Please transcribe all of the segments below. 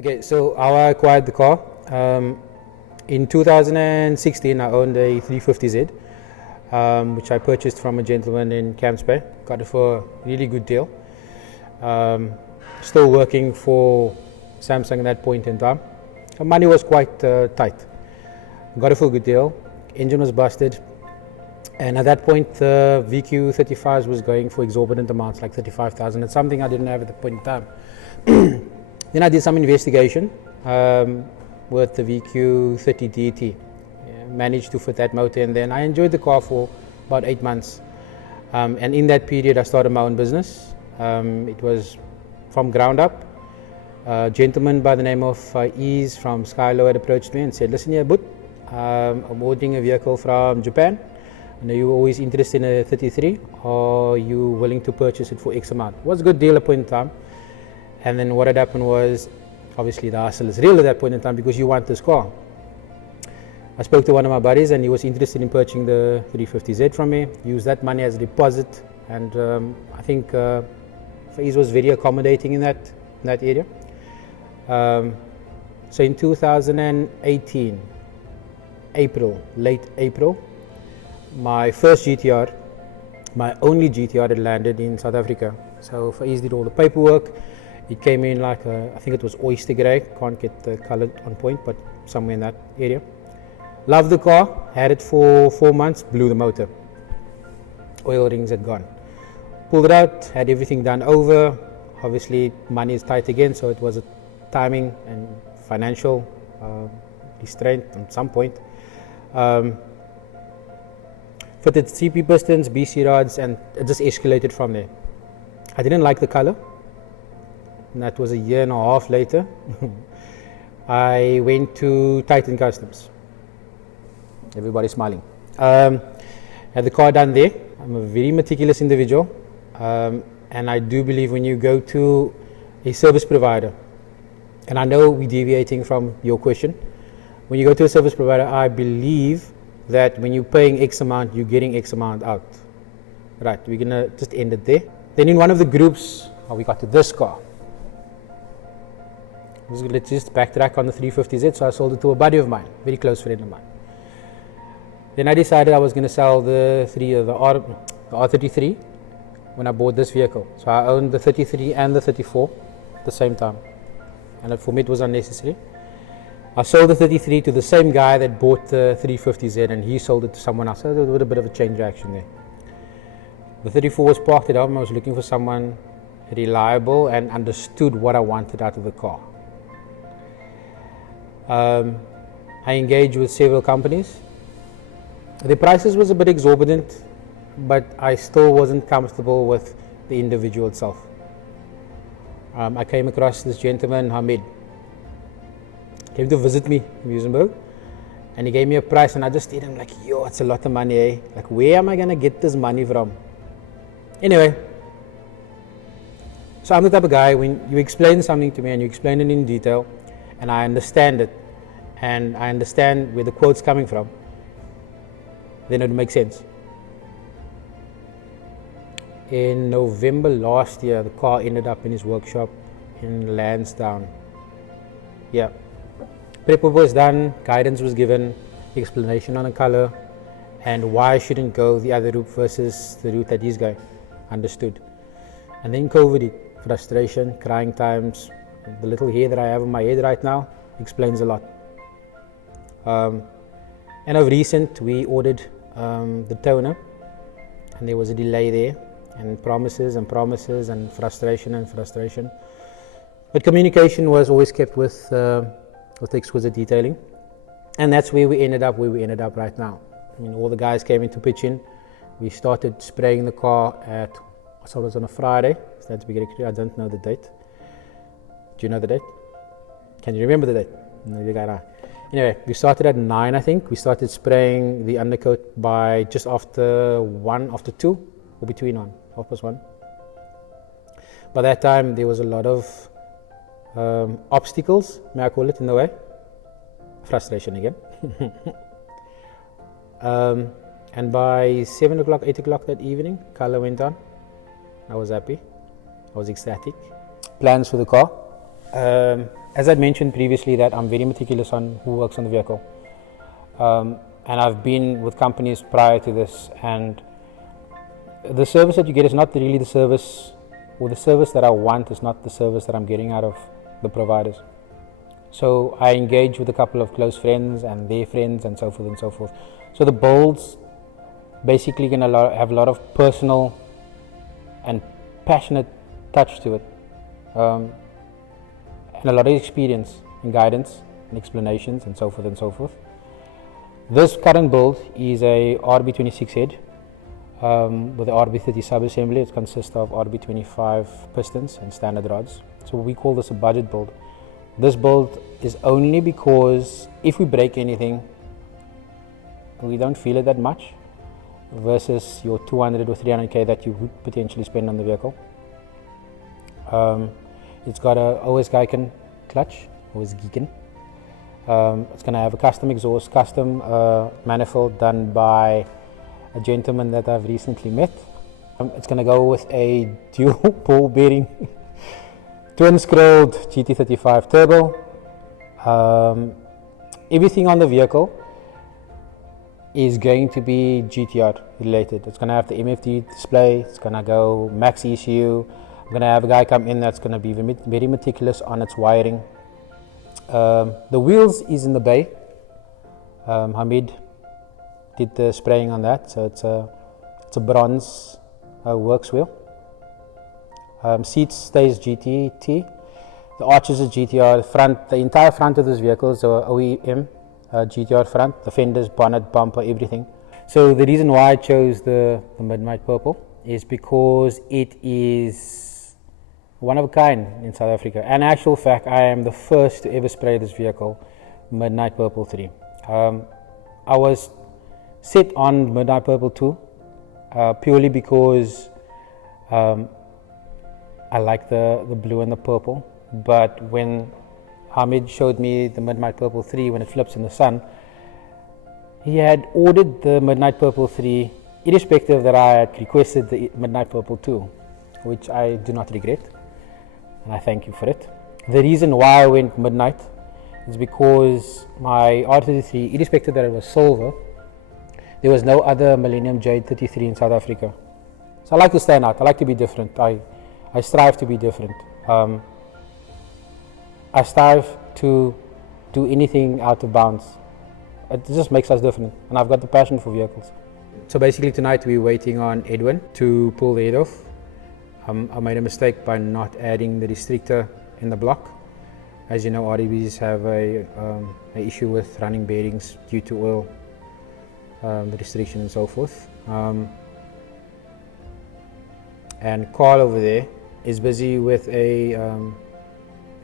Okay, so how I acquired the car. In 2016, I owned a 350Z, which I purchased from a gentleman in Camps Bay. Got it for a really good deal. Still working for Samsung at that point in time. The money was quite tight. Got it for a good deal. Engine was busted. And at that point, the VQ35s was going for exorbitant amounts, like 35,000. It's something I didn't have at the point in time. Then I did some investigation with the VQ30 DT. Yeah, managed to fit that motor in there, and I enjoyed the car for about 8 months. And in that period, I started my own business. It was from ground up. A gentleman by the name of Ease from Skylo had approached me and said, "Listen here, Boot, I'm ordering a vehicle from Japan. I know you're always interested in a 33. Are you willing to purchase it for X amount?" It was a good deal at that point in time. And then what had happened was, obviously the hustle is real at that point in time because you want this car. I spoke to one of my buddies and he was interested in purchasing the 350Z from me, used that money as a deposit, and I think Faiz was very accommodating in that area. So in 2018, late April, my first GTR, my only GTR had landed in South Africa. So Faiz did all the paperwork. It came in like I think it was oyster grey, can't get the color on point, but somewhere in that area. Loved the car, had it for 4 months, blew the motor. Oil rings had gone. Pulled it out, had everything done over. Obviously money is tight again, so it was a timing and financial restraint at some point. Fitted CP pistons, BC rods, and it just escalated from there. I didn't like the color. And that was a year and a half later. I went to Titan Customs. Everybody's smiling. Had the car done there. I'm a very meticulous individual, and I do believe when you go to a service provider, and I know we're deviating from your question, when you go to a service provider, I believe that when you're paying X amount, you're getting X amount out. Right, we're gonna just end it there. Then in one of the groups, we got to this car. Let's just backtrack on the 350Z. So I sold it to a buddy of mine, very close friend of mine. Then I decided I was going to sell the R33 when I bought this vehicle. So I owned the 33 and the 34 at the same time, and for me it was unnecessary. I sold the 33 to the same guy that bought the 350Z, and he sold it to someone else. So there was a bit of a change action there. The 34 was parked at home. I was looking for someone reliable and understood what I wanted out of the car. I engaged with several companies. The prices was a bit exorbitant, but I still wasn't comfortable with the individual itself. I came across this gentleman, Hamid. Came to visit me in Muizenberg, and he gave me a price, and I just did him like, yo, it's a lot of money, eh? Like, where am I gonna get this money from? Anyway, so I'm the type of guy, when you explain something to me and you explain it in detail, and I understand it, and I understand where the quote's coming from, then it makes sense. In November last year, the car ended up in his workshop in Lansdowne. Yeah. Prep was done, guidance was given, explanation on the color, and why I shouldn't go the other route versus the route that he's going. Understood. And then COVID hit. Frustration, crying times. The little hair that I have on my head right now explains a lot. And of recent, we ordered the toner, and there was a delay there, and promises and frustration. But communication was always kept with exquisite detailing, and that's where we ended up right now. I mean, all the guys came in to pitch in. We started spraying the car at, so it was on a Friday, so that's correct. I don't know the date. Do you know the date? Can you remember the date? No, you got it. Anyway, we started at 9, I think. We started spraying the undercoat by just after 1, after 2, or between 1, 1:30. By that time, there was a lot of obstacles, may I call it, in the way. Frustration again. And by 7 o'clock, 8 o'clock that evening, color went on. I was happy. I was ecstatic. Plans for the car. As I mentioned previously, that I'm very meticulous on who works on the vehicle. And I've been with companies prior to this, and the service that you get is not really the service, or the service that I want is not the service that I'm getting out of the providers. So I engage with a couple of close friends and their friends and so forth and so forth. So the build's basically going to have a lot of personal and passionate touch to it, and a lot of experience and guidance and explanations and so forth and so forth. This current build is a RB26 head with the RB30 sub-assembly. It consists of RB25 pistons and standard rods. So we call this a budget build. This build is only because if we break anything, we don't feel it that much versus your 200 or 300k that you would potentially spend on the vehicle. It's got a OS Geiken clutch, OS Geiken. It's going to have a custom exhaust, custom manifold done by a gentleman that I've recently met. It's going to go with a dual ball bearing twin scrolled GT35 turbo. Everything on the vehicle is going to be GTR related. It's going to have the MFD display, it's going to go max ECU. I'm going to have a guy come in that's going to be very meticulous on its wiring. The wheels is in the bay. Hamid did the spraying on that, so it's a bronze works wheel. Seats stays GTT. The arches is GTR. The entire front of this vehicle is OEM GTR front. The fenders, bonnet, bumper, everything. So the reason why I chose the Midnight Purple is because it is one of a kind in South Africa. And actual fact, I am the first to ever spray this vehicle, Midnight Purple 3. I was set on Midnight Purple 2 purely because I like the blue and the purple. But when Hamid showed me the Midnight Purple 3 when it flips in the sun, he had ordered the Midnight Purple 3 irrespective that I had requested the Midnight Purple 2, which I do not regret. And I thank you for it. The reason why I went midnight is because my R33, irrespective that it was silver, there was no other Millennium Jade 33 in South Africa. So I like to stand out. I like to be different. I strive to be different. I strive to do anything out of bounds. It just makes us different. And I've got the passion for vehicles. So basically tonight we're waiting on Edwin to pull the head off. I made a mistake by not adding the restrictor in the block. As you know, RDBs have a issue with running bearings due to oil, the restriction and so forth. And Carl over there is busy with a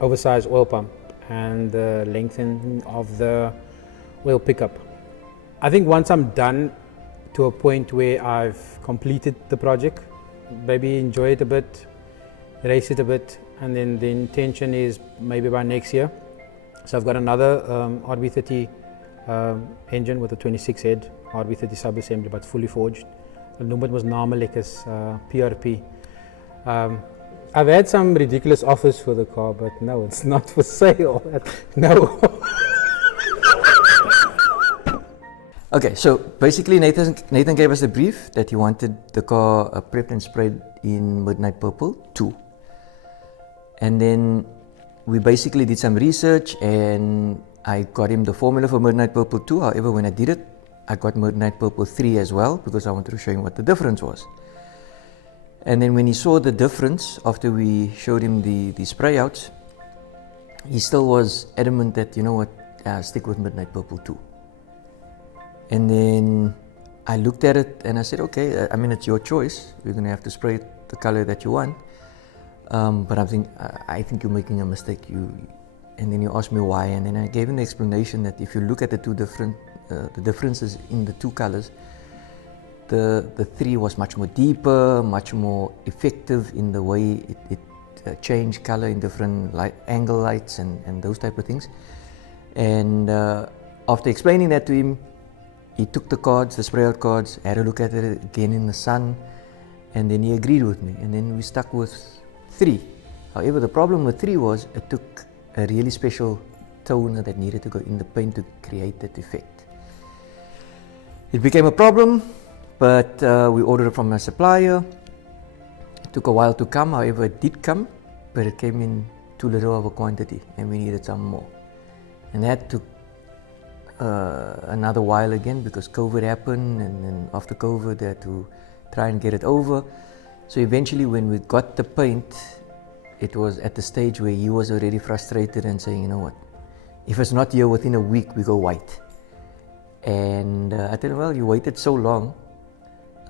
oversized oil pump and the lengthening of the oil pickup. I think once I'm done to a point where I've completed the project, maybe enjoy it a bit, race it a bit, and then the intention is maybe by next year. So I've got another RB30 engine with a 26 head, RB30 sub-assembly, but fully forged. The number was Namalek's PRP. I've had some ridiculous offers for the car, but no, it's not for sale. No. Okay, so basically Nathan gave us a brief that he wanted the car prepped and sprayed in Midnight Purple 2. And then we basically did some research and I got him the formula for Midnight Purple 2. However, when I did it, I got Midnight Purple 3 as well because I wanted to show him what the difference was. And then when he saw the difference after we showed him the spray outs, he still was adamant that, you know what, stick with Midnight Purple 2. And then I looked at it and I said, okay, I mean, it's your choice. We're going to have to spray it the color that you want. But I think you're making a mistake. And then he asked me why. And then I gave him the explanation that if you look at the differences in the two colors, the 3 was much more deeper, much more effective in the way it changed color in different angle lights and those type of things. And after explaining that to him, he took the cards, the spray out cards, had a look at it again in the sun, and then he agreed with me. And then we stuck with 3. However, the problem with 3 was it took a really special toner that needed to go in the paint to create that effect. It became a problem, but we ordered it from a supplier. It took a while to come, however it did come, but it came in too little of a quantity and we needed some more. And that took another while again because COVID happened, and then after COVID they had to try and get it over. So eventually when we got the paint, it was at the stage where he was already frustrated and saying, you know what, if it's not here within a week, we go white. And I told him, well, you waited so long.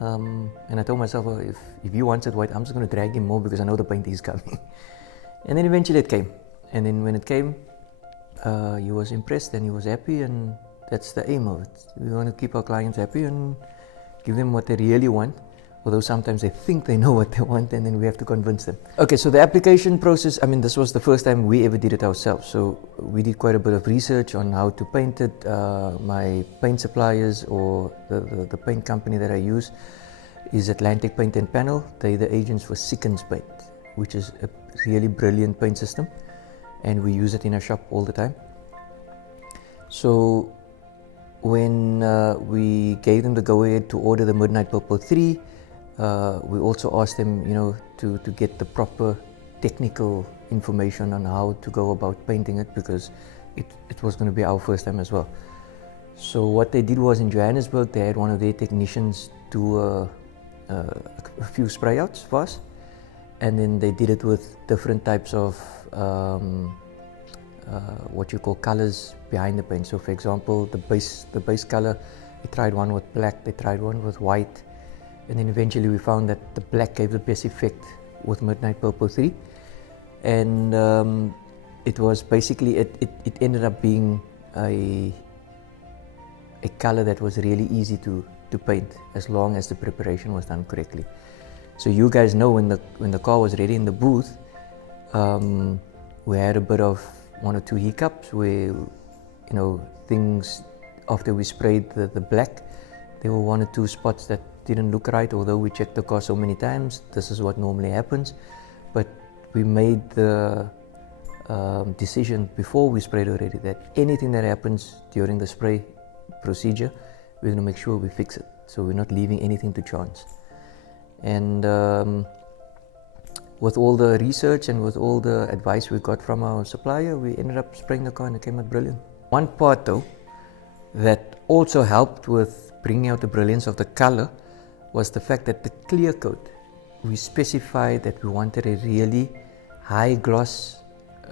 And I told myself, well, if he wants it white, I'm just going to drag him more because I know the paint is coming. And then eventually it came. And then when it came, he was impressed and he was happy, and that's the aim of it. We want to keep our clients happy and give them what they really want, although sometimes they think they know what they want and then we have to convince them. Okay, so the application process, I mean, this was the first time we ever did it ourselves, so we did quite a bit of research on how to paint it. My paint suppliers, or the paint company that I use, is Atlantic Paint and Panel. They're the agents for Sickens Paint, which is a really brilliant paint system, and we use it in our shop all the time. So when we gave them the go-ahead to order the Midnight Purple 3, we also asked them, you know, to get the proper technical information on how to go about painting it, because it was going to be our first time as well. So what they did was, in Johannesburg, they had one of their technicians do a few spray outs for us, and then they did it with different types of what you call colors behind the paint. So for example, the base color, they tried one with black, they tried one with white, and then eventually we found that the black gave the best effect with Midnight Purple 3. And it was basically, it ended up being a color that was really easy to paint, as long as the preparation was done correctly. So you guys know, when the car was ready in the booth, we had a bit of 1 or 2 hiccups where, you know, things, after we sprayed the black, there were 1 or 2 spots that didn't look right, although we checked the car so many times. This is what normally happens, but we made the decision before we sprayed already that anything that happens during the spray procedure, we're going to make sure we fix it, so we're not leaving anything to chance. And with all the research and with all the advice we got from our supplier, we ended up spraying the car and it came out brilliant. One part though that also helped with bringing out the brilliance of the color was the fact that the clear coat, we specified that we wanted a really high gloss,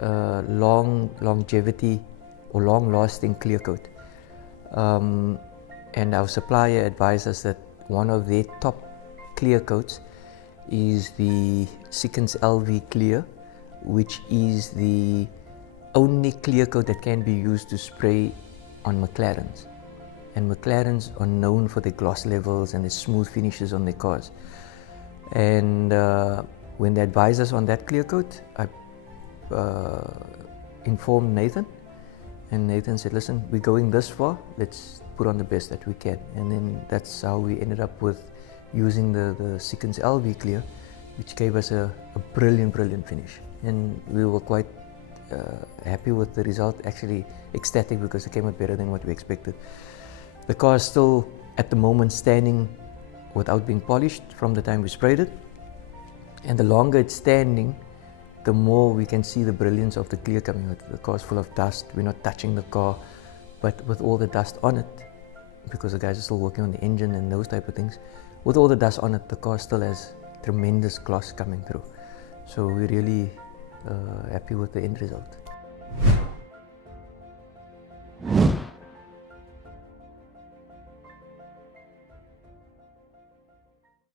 long longevity or long lasting clear coat. And our supplier advised us that one of their top clear coats is the Sickens LV Clear, which is the only clear coat that can be used to spray on McLarens. And McLarens are known for their gloss levels and their smooth finishes on their cars. And when they advised us on that clear coat, I informed Nathan, and Nathan said, listen, we're going this far, let's put on the best that we can. And then that's how we ended up with using the Sickens LV Clear, which gave us a brilliant finish. And we were quite happy with the result, actually ecstatic, because it came out better than what we expected. The car is still at the moment standing without being polished from the time we sprayed it, and the longer it's standing, the more we can see the brilliance of the clear coming out. The car's full of dust, we're not touching the car, but with all the dust on it, because the guys are still working on the engine and those type of things, with all the dust on it, the car still has tremendous gloss coming through. So we're really happy with the end result.